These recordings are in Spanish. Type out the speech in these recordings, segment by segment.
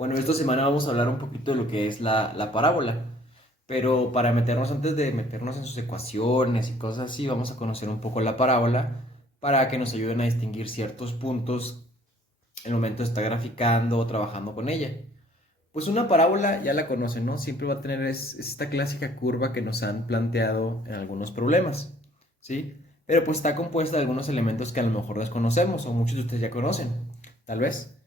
Bueno, esta semana vamos a hablar un poquito de lo que es la parábola, pero para meternos, antes de meternos en sus ecuaciones y cosas así, vamos a conocer un poco la parábola para que nos ayuden a distinguir ciertos puntos en el momento de estar graficando o trabajando con ella. Pues una parábola ya la conocen, ¿no? Siempre va a tener esta clásica curva que nos han planteado en algunos problemas, ¿sí? Pero pues está compuesta de algunos elementos que a lo mejor desconocemos o muchos de ustedes ya conocen, tal vez.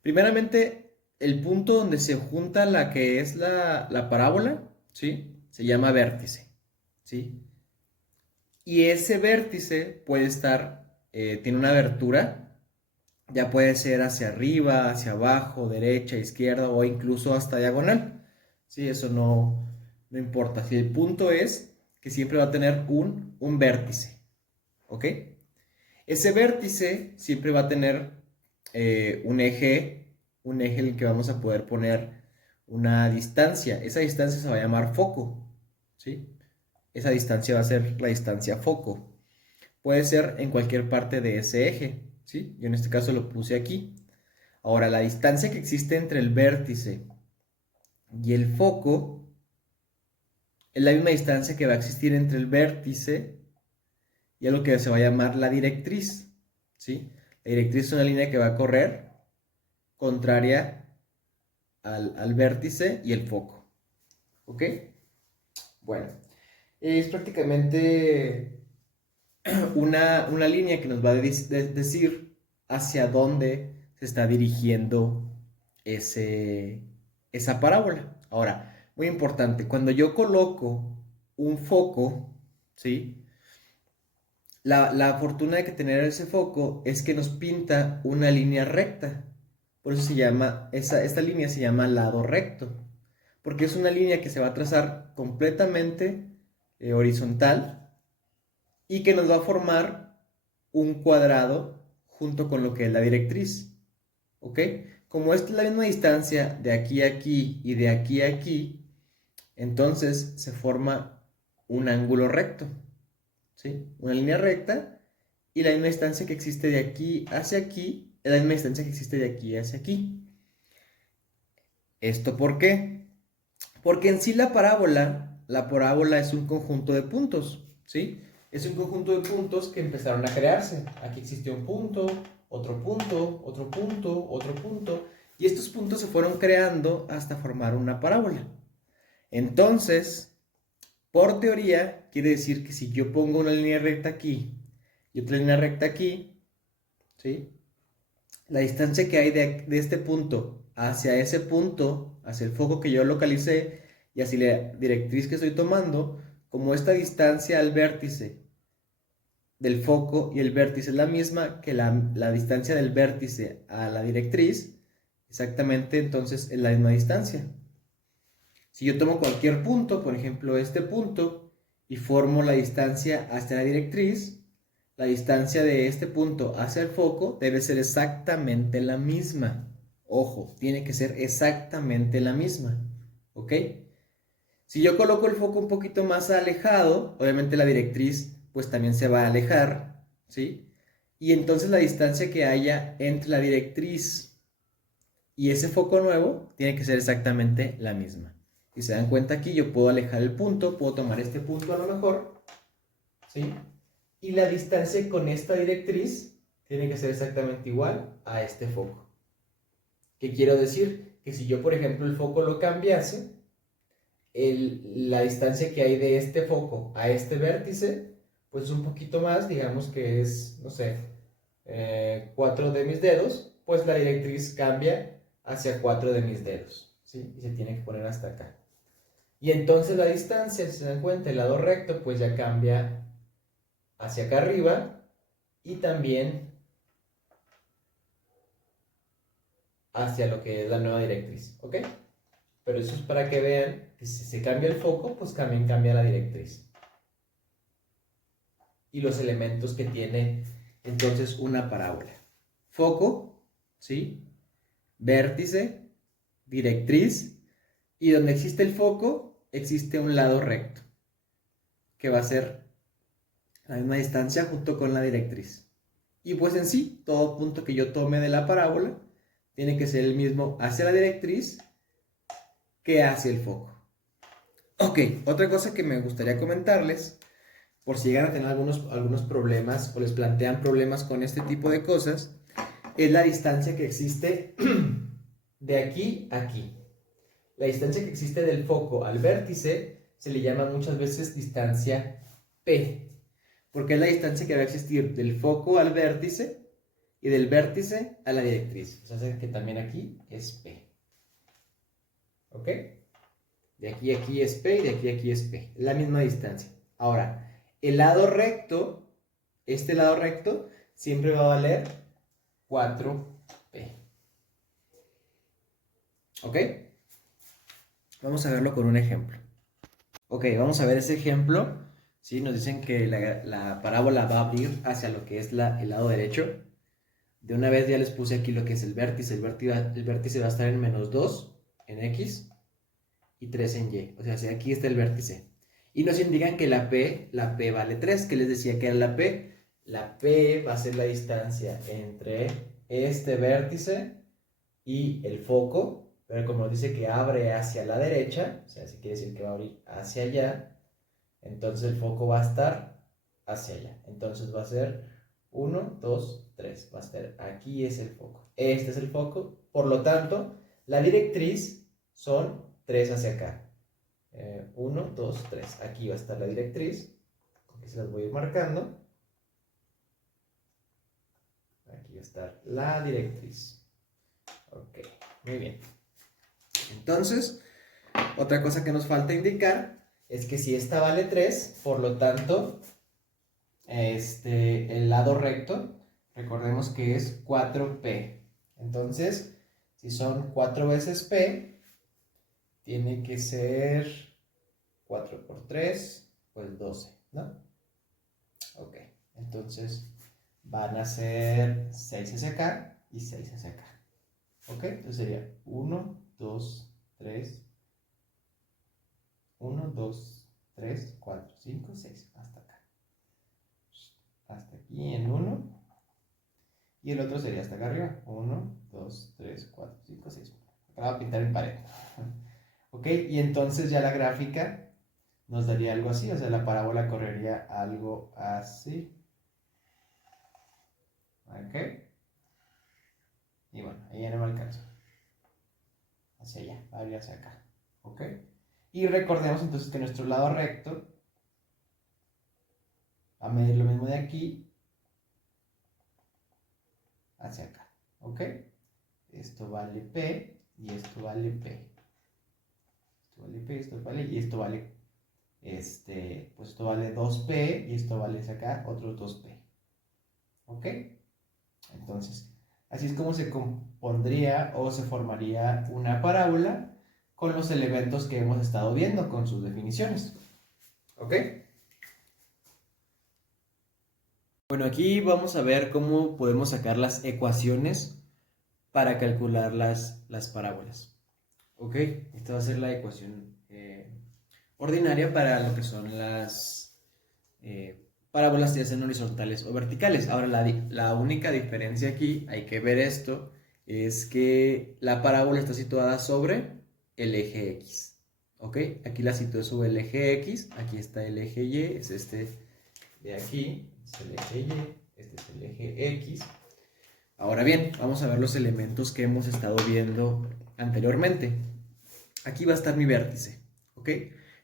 Primeramente, el punto donde se junta la que es la parábola, ¿sí? Se llama vértice, ¿sí? Y ese vértice puede estar, tiene una abertura, ya puede ser hacia arriba, hacia abajo, derecha, izquierda o incluso hasta diagonal, ¿sí? Eso no importa. Si el punto es que siempre va a tener un vértice, ¿ok? Ese vértice siempre va a tener un eje en el que vamos a poder poner una distancia. Esa distancia se va a llamar foco, ¿sí? Esa distancia va a ser la distancia foco. Puede ser en cualquier parte de ese eje, ¿sí? Yo en este caso lo puse aquí. Ahora, la distancia que existe entre el vértice y el foco es la misma distancia que va a existir entre el vértice y algo que se va a llamar la directriz, ¿sí? La directriz es una línea que va a correr contraria al vértice y el foco. ¿Ok? Bueno, es prácticamente una línea que nos va a decir hacia dónde se está dirigiendo esa parábola. Ahora, muy importante, cuando yo coloco un foco, ¿sí? La fortuna de que tener ese foco es que nos pinta una línea recta. Por eso se llama, esta línea se llama lado recto. Porque es una línea que se va a trazar completamente horizontal y que nos va a formar un cuadrado junto con lo que es la directriz. ¿Ok? Como esta es la misma distancia de aquí a aquí y de aquí a aquí, entonces se forma un ángulo recto. ¿Sí? Una línea recta y la misma distancia que existe de aquí hacia aquí es la misma distancia que existe de aquí hacia aquí. ¿Esto por qué? Porque en sí la parábola es un conjunto de puntos, ¿sí? Es un conjunto de puntos que empezaron a crearse. Aquí existió un punto, otro punto, otro punto, otro punto, y estos puntos se fueron creando hasta formar una parábola. Entonces, por teoría, quiere decir que si yo pongo una línea recta aquí y otra línea recta aquí, ¿sí? La distancia que hay de este punto hacia ese punto, hacia el foco que yo localicé y hacia la directriz que estoy tomando, como esta distancia al vértice del foco y el vértice es la misma que la distancia del vértice a la directriz, exactamente entonces es la misma distancia. Si yo tomo cualquier punto, por ejemplo este punto, y formo la distancia hacia la directriz, la distancia de este punto hacia el foco debe ser exactamente la misma. Ojo, tiene que ser exactamente la misma. ¿Ok? Si yo coloco el foco un poquito más alejado, obviamente la directriz pues también se va a alejar, ¿sí? Y entonces la distancia que haya entre la directriz y ese foco nuevo tiene que ser exactamente la misma. Si se dan cuenta aquí, yo puedo alejar el punto, puedo tomar este punto a lo mejor, ¿sí? Y la distancia con esta directriz tiene que ser exactamente igual a este foco. ¿Qué quiero decir? Que si yo, por ejemplo, el foco lo cambiase, la distancia que hay de este foco a este vértice, pues es un poquito más, digamos que es, no sé, 4 de mis dedos, pues la directriz cambia hacia 4 de mis dedos, ¿sí? Y se tiene que poner hasta acá. Y entonces la distancia, si se dan cuenta, el lado recto, pues ya cambia hacia acá arriba y también hacia lo que es la nueva directriz, ¿ok? Pero eso es para que vean que si se cambia el foco, pues también cambia la directriz. Y los elementos que tiene entonces una parábola. Foco, ¿sí? Vértice, directriz, y donde existe el foco, existe un lado recto, que va a ser la misma distancia junto con la directriz. Y pues en sí, todo punto que yo tome de la parábola tiene que ser el mismo hacia la directriz que hacia el foco. Ok, otra cosa que me gustaría comentarles, por si llegan a tener algunos problemas o les plantean problemas con este tipo de cosas, es la distancia que existe de aquí a aquí. La distancia que existe del foco al vértice se le llama muchas veces distancia P, porque es la distancia que va a existir del foco al vértice y del vértice a la directriz. O sea que también aquí es P. ¿Ok? De aquí a aquí es P y de aquí a aquí es P. Es la misma distancia. Ahora, el lado recto, este lado recto, siempre va a valer 4P. ¿Ok? Vamos a verlo con un ejemplo. Ok, vamos a ver ese ejemplo. ¿Sí? Nos dicen que la parábola va a abrir hacia lo que es el lado derecho. De una vez ya les puse aquí lo que es el vértice. El vértice va a estar en -2 en X y 3 en Y. O sea, si aquí está el vértice. Y nos indican que la P vale 3. ¿Qué les decía que era la P? La P va a ser la distancia entre este vértice y el foco. Pero como nos dice que abre hacia la derecha, o sea, si quiere decir que va a abrir hacia allá, entonces el foco va a estar hacia allá. Entonces va a ser 1, 2, 3. Va a estar aquí es el foco. Este es el foco. Por lo tanto, la directriz son 3 hacia acá. 1, 2, 3. Aquí va a estar la directriz. Aquí se las voy a ir marcando. Aquí va a estar la directriz. Ok, muy bien. Entonces, otra cosa que nos falta indicar es que si esta vale 3, por lo tanto, el lado recto, recordemos que es 4P. Entonces, si son 4 veces P, tiene que ser 4 por 3, pues 12, ¿no? Ok, entonces van a ser 6 hacia acá y 6 hacia acá. Ok, entonces sería 1, 2, 3, 1, 2, 3, 4, 5, 6, hasta acá. Hasta aquí en 1. Y el otro sería hasta acá arriba. 1, 2, 3, 4, 5, 6. Acá va a pintar en pared. Ok, y entonces ya la gráfica nos daría algo así. O sea, la parábola correría algo así. Ok. Y bueno, ahí ya no me alcanzo. Hacia allá, va a ir hacia acá. Ok. Y recordemos entonces que nuestro lado recto va a medir lo mismo de aquí hacia acá. ¿Ok? Esto vale P y esto vale P. Esto vale P, esto vale y esto vale pues esto vale 2P y esto vale hacia acá otros 2P. ¿Ok? Entonces, así es como se compondría o se formaría una parábola con los elementos que hemos estado viendo, con sus definiciones. ¿Ok? Bueno, aquí vamos a ver cómo podemos sacar las ecuaciones para calcular las parábolas. ¿Ok? Esta va a ser la ecuación ordinaria para lo que son las parábolas, ya sean horizontales o verticales. Ahora, la única diferencia aquí, hay que ver esto, es que la parábola está situada sobre el eje X. ¿Ok? Aquí la situé sobre el eje X, aquí está el eje Y, es este de aquí, es el eje Y, este es el eje X. Ahora bien, vamos a ver los elementos que hemos estado viendo anteriormente. Aquí va a estar mi vértice, ¿ok?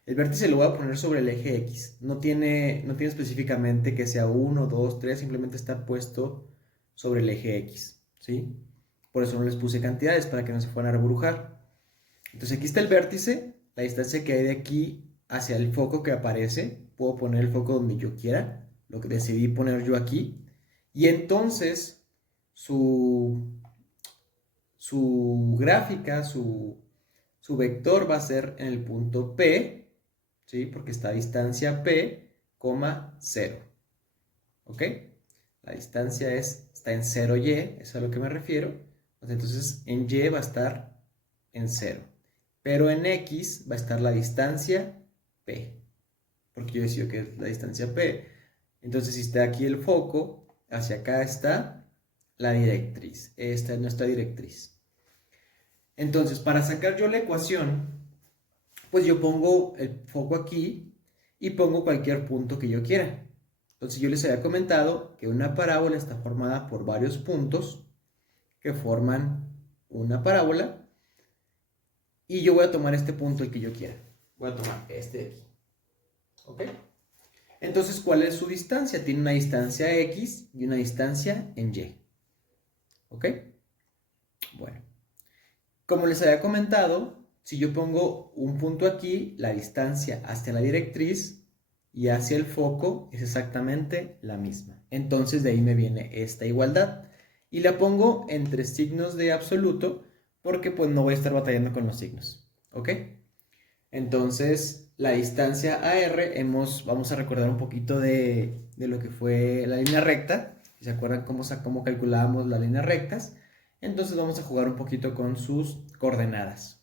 El vértice lo voy a poner sobre el eje X. No tiene específicamente que sea 1, 2, 3, simplemente está puesto sobre el eje X, ¿sí? Por eso no les puse cantidades, para que no se fueran a rebrujar. Entonces aquí está el vértice, la distancia que hay de aquí hacia el foco que aparece. Puedo poner el foco donde yo quiera, lo que decidí poner yo aquí. Y entonces su gráfica, su vector va a ser en el punto P, ¿sí? Porque está a distancia P, 0. ¿Ok? La distancia está en 0Y, eso es a lo que me refiero. Entonces en Y va a estar en 0. Pero en X va a estar la distancia P, porque yo decido que es la distancia P. Entonces si está aquí el foco, hacia acá está la directriz. Esta es nuestra directriz. Entonces, para sacar yo la ecuación, pues yo pongo el foco aquí y pongo cualquier punto que yo quiera. Entonces yo les había comentado que una parábola está formada por varios puntos que forman una parábola y yo voy a tomar este punto el que yo quiera. Voy a tomar este de aquí. ¿Ok? Entonces, ¿cuál es su distancia? Tiene una distancia X y una distancia en Y. ¿Ok? Bueno. Como les había comentado, si yo pongo un punto aquí, la distancia hacia la directriz y hacia el foco es exactamente la misma. Entonces de ahí me viene esta igualdad. Y la pongo entre signos de absoluto porque pues no voy a estar batallando con los signos. ¿Ok? Entonces la distancia AR, vamos a recordar un poquito de lo que fue la línea recta. Si se acuerdan cómo calculábamos las líneas rectas. Entonces vamos a jugar un poquito con sus coordenadas.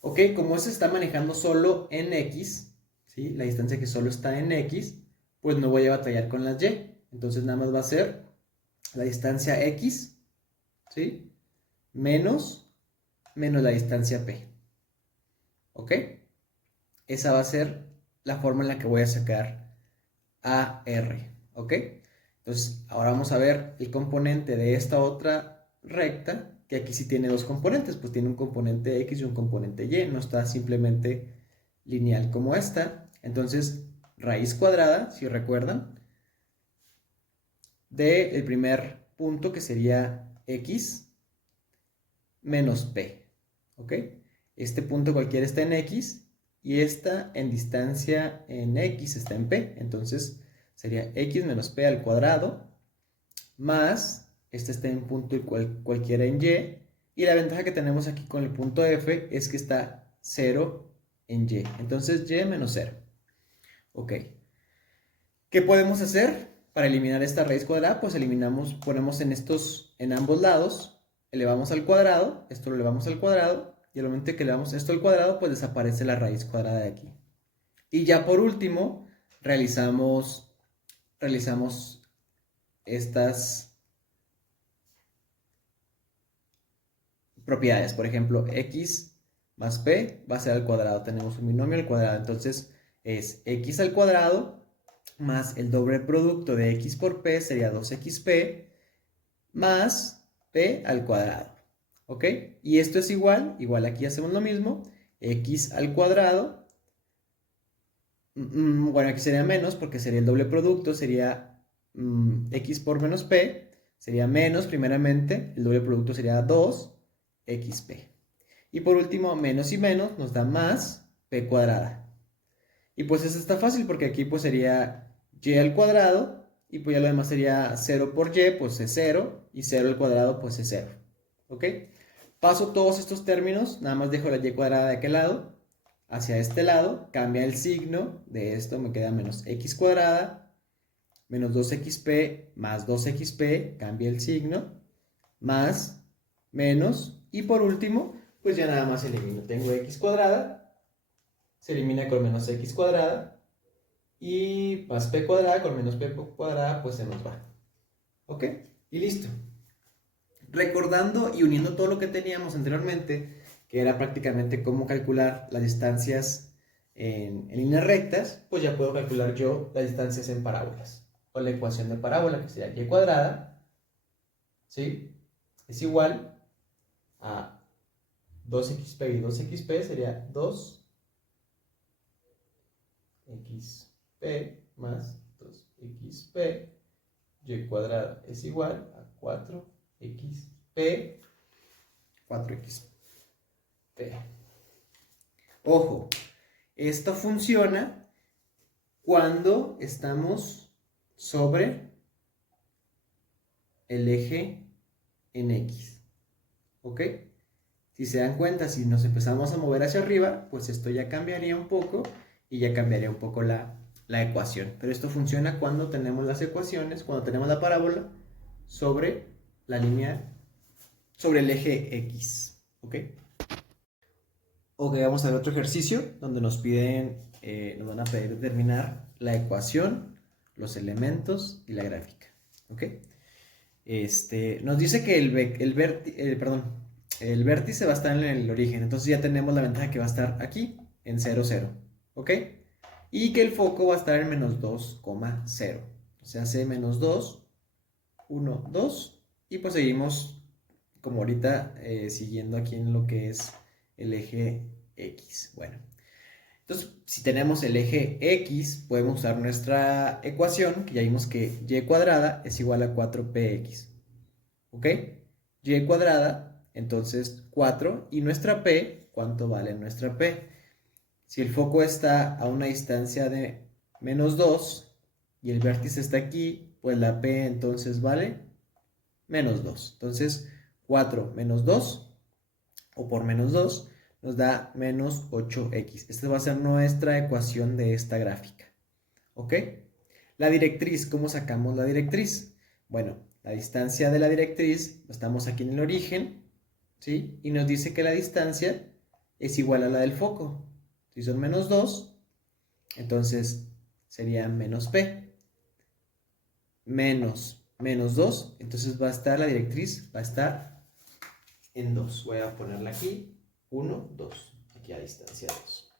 Ok, como se está manejando solo en X, ¿sí? La distancia que solo está en X, pues no voy a batallar con las Y. Entonces nada más va a ser la distancia X, ¿sí? Menos la distancia P. ¿Ok? Esa va a ser la forma en la que voy a sacar AR. ¿Ok? Entonces, ahora vamos a ver el componente de esta otra recta, que aquí sí tiene dos componentes, pues tiene un componente X y un componente Y, no está simplemente lineal como esta. Entonces, raíz cuadrada, si recuerdan, del primer punto que sería X menos P. ¿Ok? Este punto cualquiera está en X y esta en distancia en X está en P. Entonces, sería X menos P al cuadrado más, este está en punto y cualquiera en Y, y la ventaja que tenemos aquí con el punto F es que está 0 en Y, entonces Y menos 0. Ok, ¿qué podemos hacer para eliminar esta raíz cuadrada? Pues ponemos en ambos lados, elevamos al cuadrado, esto lo elevamos al cuadrado, y al momento que elevamos esto al cuadrado, pues desaparece la raíz cuadrada de aquí. Y ya por último, realizamos estas propiedades. Por ejemplo, x más p va a ser al cuadrado. Tenemos un binomio al cuadrado. Entonces es x al cuadrado más el doble producto de x por p sería 2xp más p al cuadrado. ¿Ok? Y esto es igual aquí hacemos lo mismo. X al cuadrado. Bueno, aquí sería menos porque sería el doble producto. Sería x por menos p. Sería menos primeramente. El doble producto sería 2xp. Y por último, menos y menos nos da más p cuadrada. Y pues eso está fácil porque aquí pues sería y al cuadrado y pues ya lo demás sería 0 por y, pues es 0 y 0 al cuadrado pues es 0. ¿Ok? Paso todos estos términos, nada más dejo la y cuadrada de aquel lado hacia este lado, cambia el signo de esto, me queda menos x cuadrada menos 2xp más 2xp, cambia el signo, más, menos, y por último, pues ya nada más elimino. Tengo x cuadrada, se elimina con menos x cuadrada, y más p cuadrada con menos p cuadrada, pues se nos va. ¿Ok? Y listo. Recordando y uniendo todo lo que teníamos anteriormente, que era prácticamente cómo calcular las distancias en líneas rectas, pues ya puedo calcular yo las distancias en parábolas. O la ecuación de parábola, que sería y cuadrada, ¿sí? Es igual a 2xp y 2xp sería 2xp más 2xp y cuadrada es igual a 4xp 4xp. Ojo, esto funciona cuando estamos sobre el eje en X. ¿Ok? Si se dan cuenta, si nos empezamos a mover hacia arriba, pues esto ya cambiaría un poco y ya cambiaría un poco la ecuación. Pero esto funciona cuando tenemos las ecuaciones, cuando tenemos la parábola sobre la línea, sobre el eje X. ¿Ok? Ok, vamos a ver otro ejercicio donde nos van a pedir determinar la ecuación, los elementos y la gráfica. ¿Ok? Nos dice que el vértice va a estar en el origen. Entonces ya tenemos la ventaja que va a estar aquí, en 0, 0. ¿Ok? Y que el foco va a estar en menos 2,0. O sea, hace menos 2, 1, 2. Y pues seguimos como ahorita siguiendo aquí en lo que es el eje X. Bueno, entonces si tenemos el eje X, podemos usar nuestra ecuación, que ya vimos que y cuadrada es igual a 4px. ¿Ok? Y cuadrada, entonces 4. Y nuestra p, ¿cuánto vale nuestra p? Si el foco está a una distancia de menos 2 y el vértice está aquí, pues la p entonces vale menos 2. Entonces 4 menos 2 o por menos 2 nos da menos 8x. Esta va a ser nuestra ecuación de esta gráfica. ¿Ok? La directriz, ¿cómo sacamos la directriz? Bueno, la distancia de la directriz, estamos aquí en el origen, ¿sí? Y nos dice que la distancia es igual a la del foco. Si son menos 2, entonces sería menos p. Menos 2, entonces va a estar la directriz, va a estar en 2. Voy a ponerla aquí, 1, 2. Aquí a distancia 2.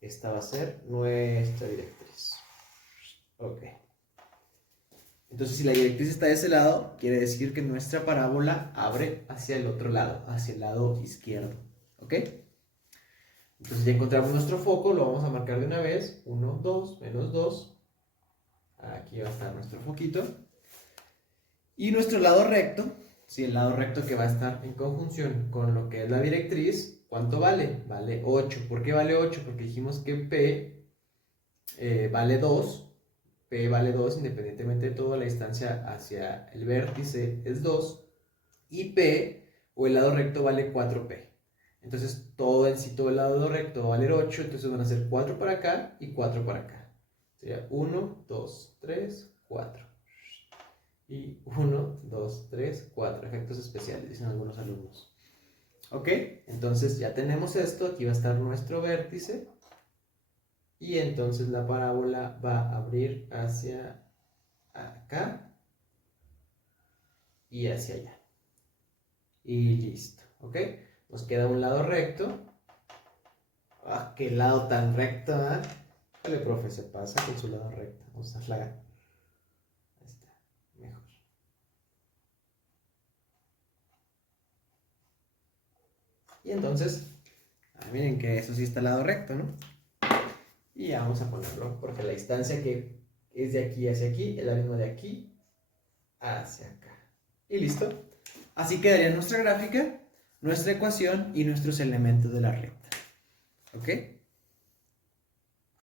Esta va a ser nuestra directriz. Ok. Entonces, si la directriz está de ese lado, quiere decir que nuestra parábola abre hacia el otro lado, hacia el lado izquierdo. ¿Ok? Entonces ya encontramos nuestro foco, lo vamos a marcar de una vez. 1, 2, menos 2. Aquí va a estar nuestro foquito. Y nuestro lado recto, si el lado recto que va a estar en conjunción con lo que es la directriz, ¿cuánto vale? Vale 8. ¿Por qué vale 8? Porque dijimos que P vale 2. P vale 2 independientemente de todo, la distancia hacia el vértice es 2. Y P, o el lado recto, vale 4P. Entonces todo en sí, todo el lado recto va a valer 8. Entonces van a ser 4 para acá y 4 para acá. Sería 1, 2, 3, 4. Y 1, 2, 3, 4. Efectos especiales, dicen algunos alumnos. Ok, entonces ya tenemos esto. Aquí va a estar nuestro vértice. Y entonces la parábola va a abrir hacia acá y hacia allá. Y listo. Ok, nos queda un lado recto. ¡Ah, qué lado tan recto! ¿Eh? Vale, profe, se pasa con su lado recto. Vamos a hacerla. Ahí está, mejor. Y entonces, miren que eso sí está al lado recto, ¿no? Y ya vamos a ponerlo, porque la distancia que es de aquí hacia aquí es la misma de aquí hacia acá. Y listo. Así quedaría nuestra gráfica, nuestra ecuación y nuestros elementos de la recta. ¿Ok?